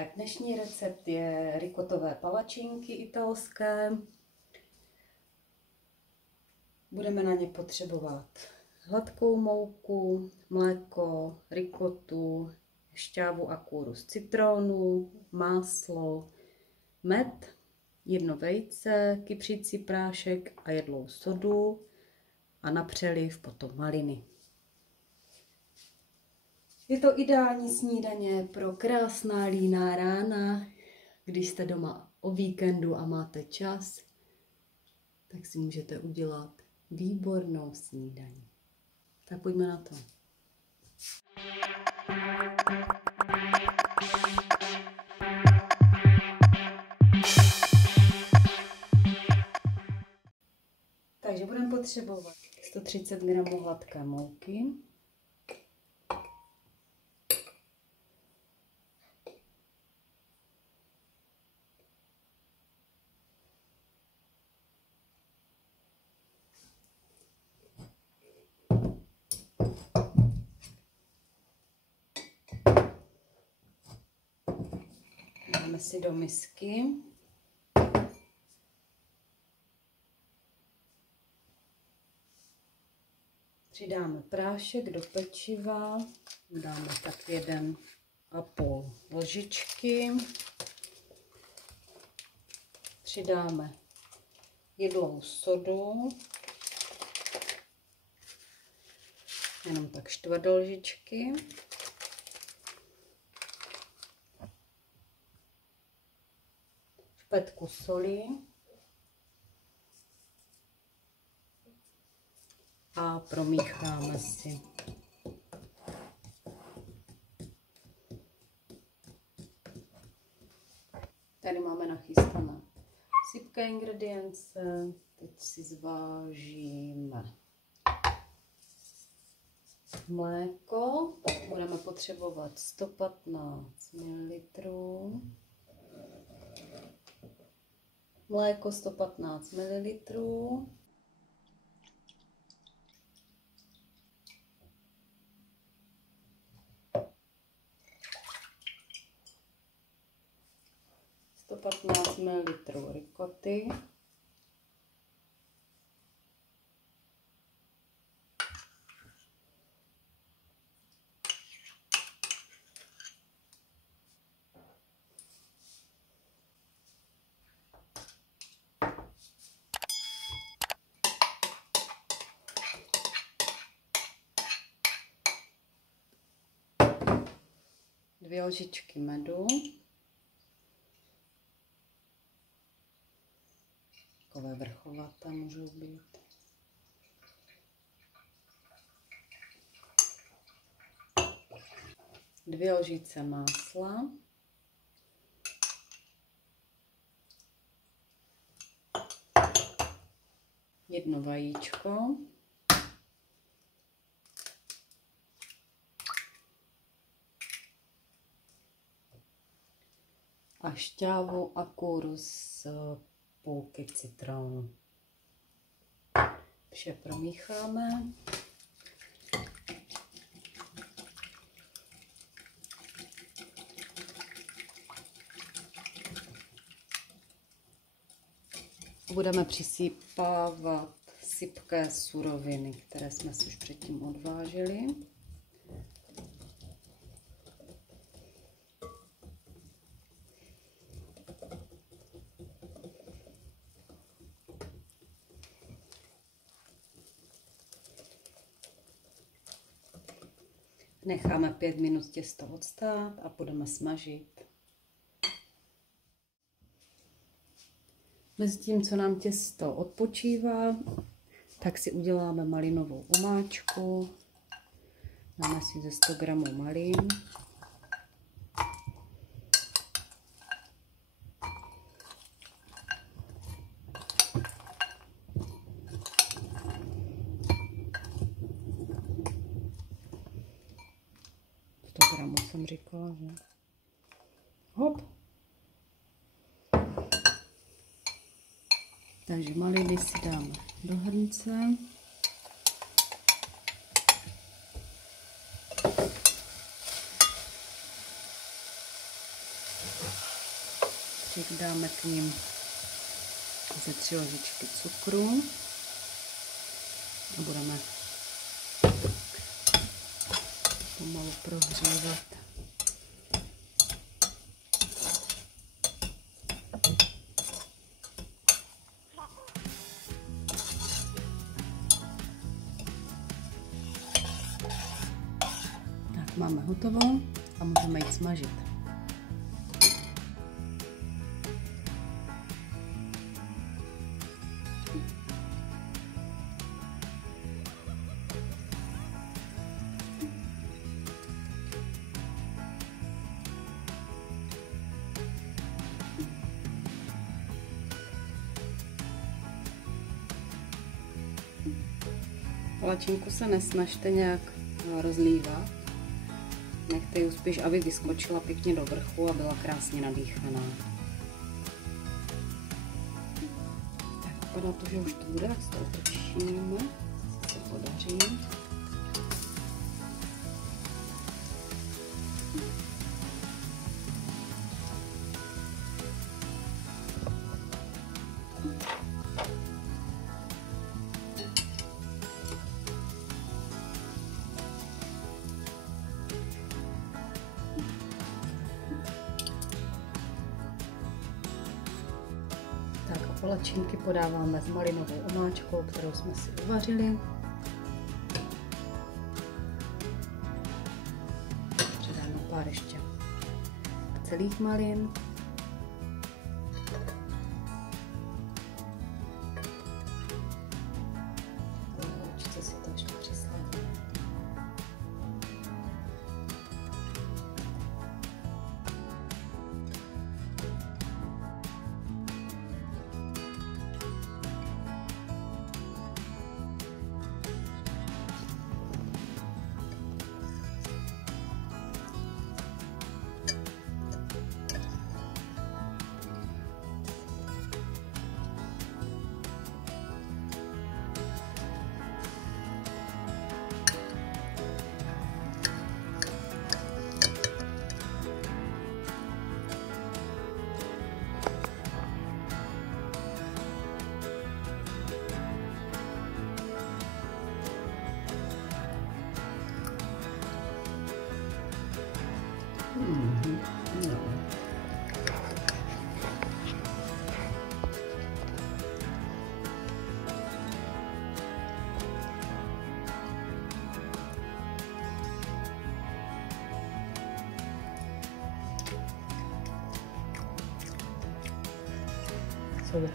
Tak dnešní recept je rikotové palačinky italské. Budeme na ně potřebovat hladkou mouku, mléko, rikotu, šťávu a kůru z citrónu, máslo, med, 1 vejce, kypřící prášek a jedlou sodu a na přeliv potom maliny. Je to ideální snídaně pro krásná líná rána, když jste doma o víkendu a máte čas, tak si můžete udělat výbornou snídaní. Tak pojďme na to. Takže budeme potřebovat 130 gramů hladké mouky, dáme si do misky přidáme prášek do pečiva, dáme tak 1,5 lžičky, přidáme jedlou sodu, jenom tak 1/4 lžičky, špetku soli a promícháme si. Tady máme nachystané sypké ingredience. Teď si zvážíme mléko. Budeme potřebovat 115 ml. Mléko 115 ml. To 15 ml rikoty, dvě lžičky medu, takové vrchovaté můžou být. Dvě lžičky másla. Jedno vajíčko. A šťávu a kůru z půlky citronu. Vše promícháme. Budeme přisypávat sypké suroviny, které jsme si už předtím odvážili. Necháme 5 minut těsto odstát a budeme smažit. Mezitím, co nám těsto odpočívá, tak si uděláme malinovou omáčku. Dáme si ze 100 gramů malin. Jsem říkala, že? Hop. Takže maliny si dáme do hrnce. Teď dáme k nim ze 3 loužičky cukru a budeme pomalu prohřívat. Tak, máme hotovou a můžeme jít smažit. Palačinku se nesnažte nějak rozlívat. Nechte ji spíš, aby vyskočila pěkně do vrchu a byla krásně nadýchaná. Tak vypadá to, že už to bude, tak to otočíme, se podaří. Tak a palačinky podáváme s malinovou omáčkou, kterou jsme si uvařili. Přidáme pár ještě celých malin. Určitě si to ještě přisladíme. No. So